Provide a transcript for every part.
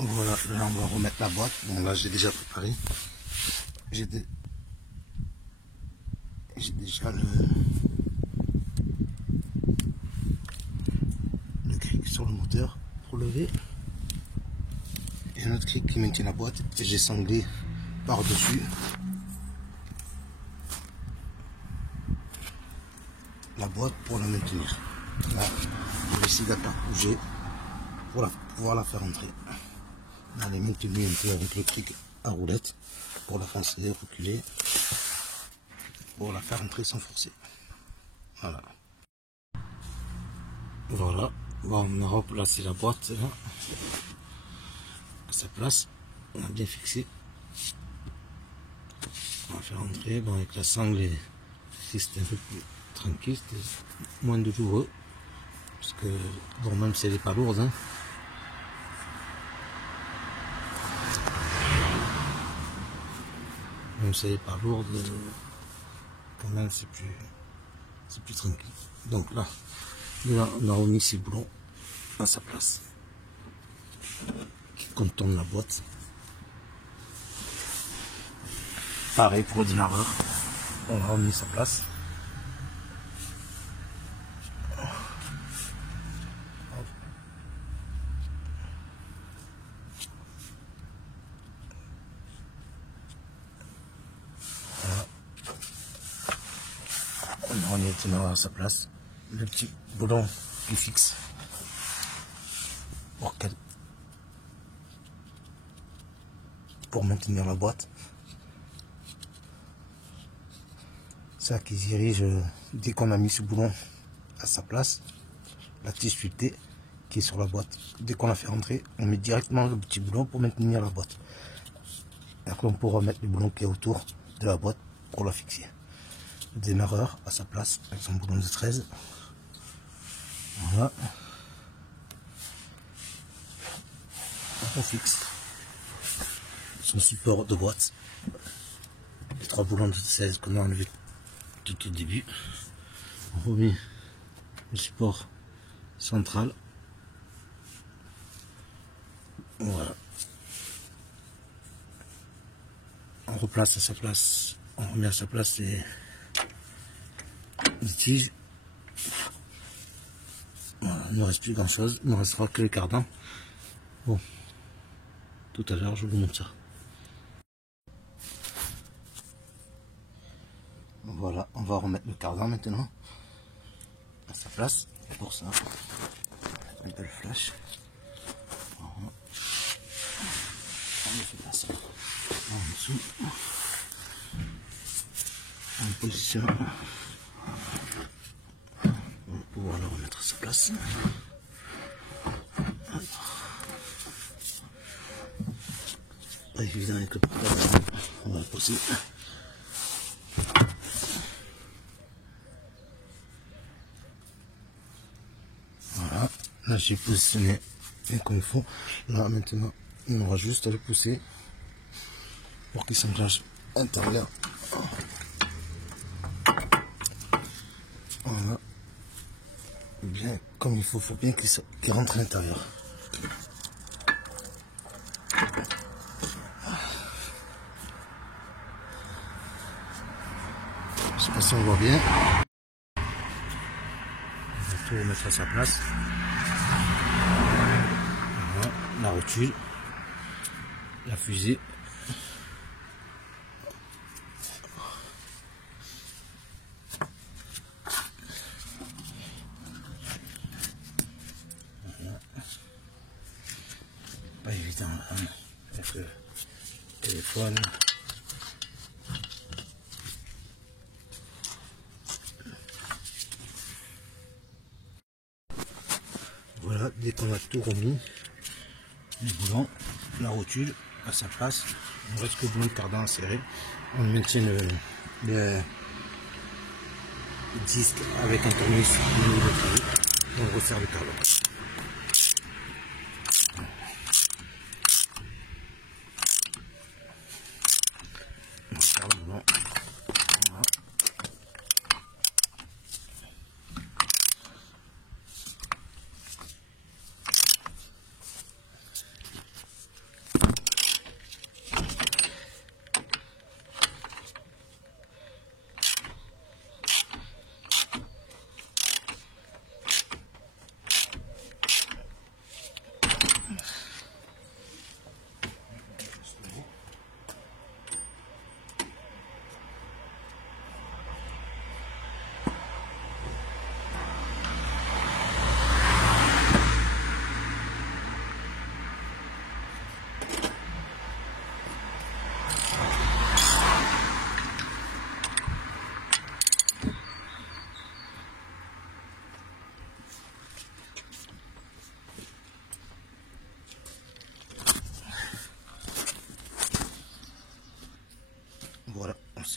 Voilà, là on va remettre la boîte. Bon là j'ai déjà préparé. J'ai déjà le cric sur le moteur pour lever. Et un autre cric qui maintient la boîte. Et j'ai sanglé par-dessus la boîte pour la maintenir. Là, je vais essayer de la faire bouger pour pouvoir la faire entrer. Elle est maintenue un peu avec le cric à roulette pour la foncer, reculer, pour la faire entrer sans forcer. Voilà. Voilà. Bon, on a replacé la boîte là, à sa place. On a bien fixé. On va faire entrer. Bon, avec la sangle, c'était un peu plus tranquille, c'était moins douloureux. Parce que, bon, même si elle n'est pas lourde, hein, même si elle n'est pas lourde, quand même c'est plus tranquille. Donc là, on a remis ces boulons à sa place. Quand on tourne la boîte. Pareil pour le démarreur, on a remis à sa place. On a remis le démarreur à sa place. Le petit boulon qui fixe pour maintenir la boîte. Ça qui se dirige dès qu'on a mis ce boulon à sa place, la tige sculptée qui est sur la boîte. Dès qu'on la fait rentrer, on met directement le petit boulon pour maintenir la boîte. Et après on pourra mettre le boulon qui est autour de la boîte pour la fixer. Le démarreur à sa place avec son boulon de 13. Voilà. On fixe son support de boîte. Les 3 boulons de 16 qu'on a enlevé tout au début. On remet le support central. Voilà. On replace à sa place, on remet à sa place les tiges. Voilà, il ne reste plus grand chose, il ne restera que les cardans. Bon, tout à l'heure je vous montre ça. Voilà, on va remettre le cardan maintenant à sa place. Pour ça, un peu le flash. Voilà. On le fait passer en dessous. On positionne. On va pouvoir le remettre à sa place. Pas évident avec le portable. On va le poser. Voilà, là j'ai positionné bien comme il faut. Là maintenant, on aura juste à le pousser pour qu'il s'enclenche intérieur. Voilà, bien comme il faut bien qu'il rentre à l'intérieur. Je sais pas si on voit bien. On va tout remettre à sa place. Voilà, la rotule, la fusée. Voilà. Pas évident, hein, avec le téléphone. Voilà, dès qu'on a tout remis, les boulons, la rotule à sa place, il ne reste que le boulon de cardan à serrer. On maintient le disque avec un tournevis au niveau de travail. On resserre le cardan. On resserre le boulon. Voilà.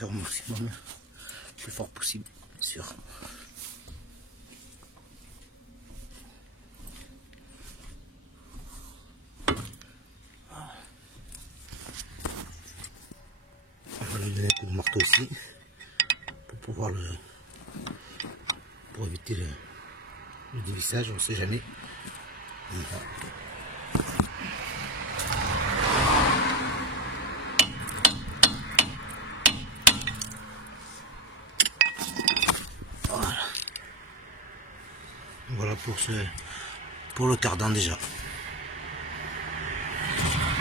passer au maximum, le plus fort possible, bien sûr. On va lui donner un coup de marteau ici pour pouvoir pour éviter le dévissage, on ne sait jamais. Voilà. Voilà pour le cardan déjà.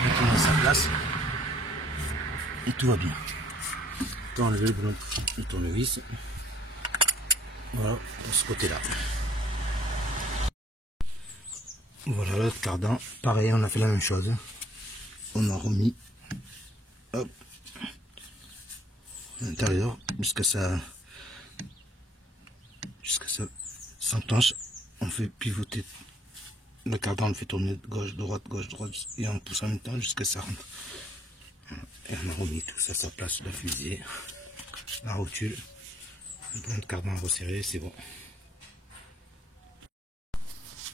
Maintenant à sa place et tout va bien. On va enlever le boulon du tournevis. Voilà pour ce côté là. Voilà le cardan, pareil, on a fait la même chose. On a remis hop, à l'intérieur jusqu'à ça s'entanche. On fait pivoter le cardan, on le fait tourner de gauche droite et on pousse en même temps jusqu'à ça rentre. Et on a remis tout ça à sa place, la fusée, la rotule, le boulon de cardan resserré, c'est bon.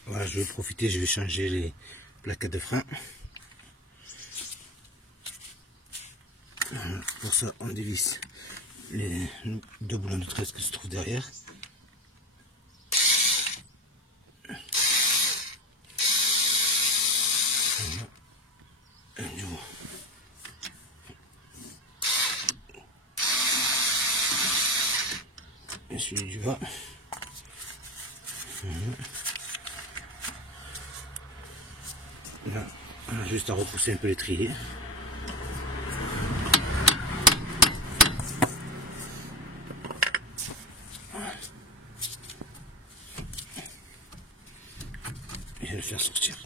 Voilà, je vais profiter, je vais changer les plaquettes de frein. Pour ça, on dévisse les deux boulons de 13 qui se trouvent derrière. Voilà. Un nouveau. Et celui du bas. Là, on a juste à repousser un peu les triers. Et le faire sortir.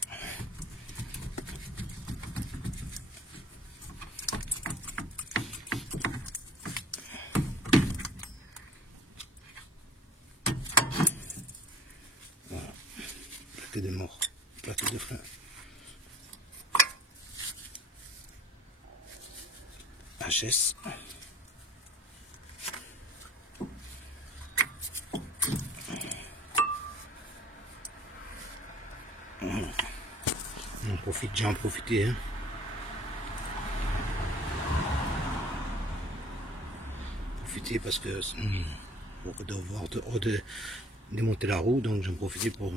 Voilà. Plaquette de mort, plaquette de frein. HS. On profite, j'ai en profité. Hein. Profiter parce que pour devoir démonter la roue, donc j'en profitais pour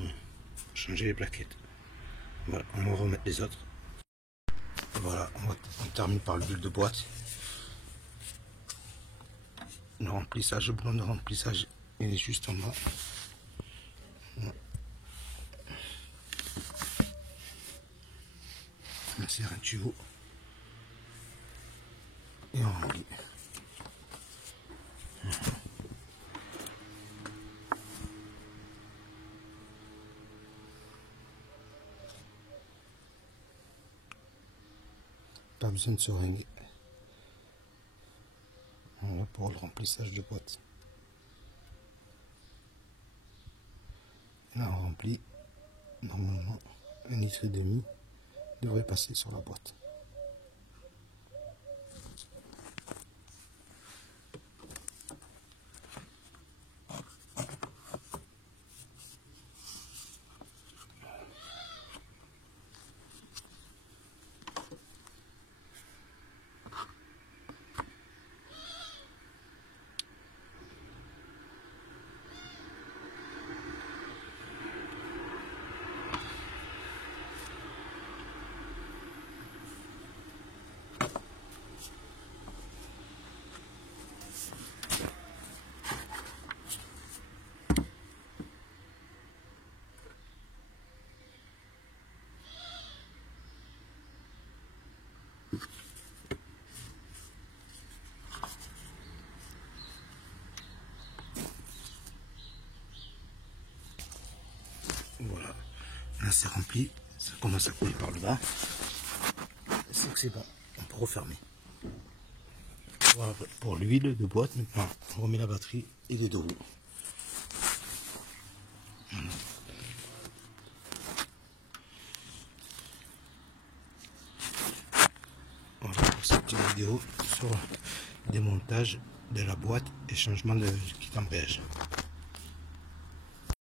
changer les plaquettes. Voilà, on va remettre les autres. Voilà, on termine par le bulle de boîte. Le remplissage, le boulon de remplissage, il est juste en bas. Voilà. On insère un tuyau et on remplit. Pas besoin de seringue. Voilà pour le remplissage de boîte. Là on remplit, normalement 1,5 litre devrait passer sur la boîte. Voilà, là c'est rempli, ça commence à couler par le bas. C'est que c'est bon, on peut refermer. Voilà pour l'huile de boîte. Maintenant on remet la batterie et les deux roues. Voilà pour cette petite vidéo sur démontage de la boîte et changement de kit embrayage.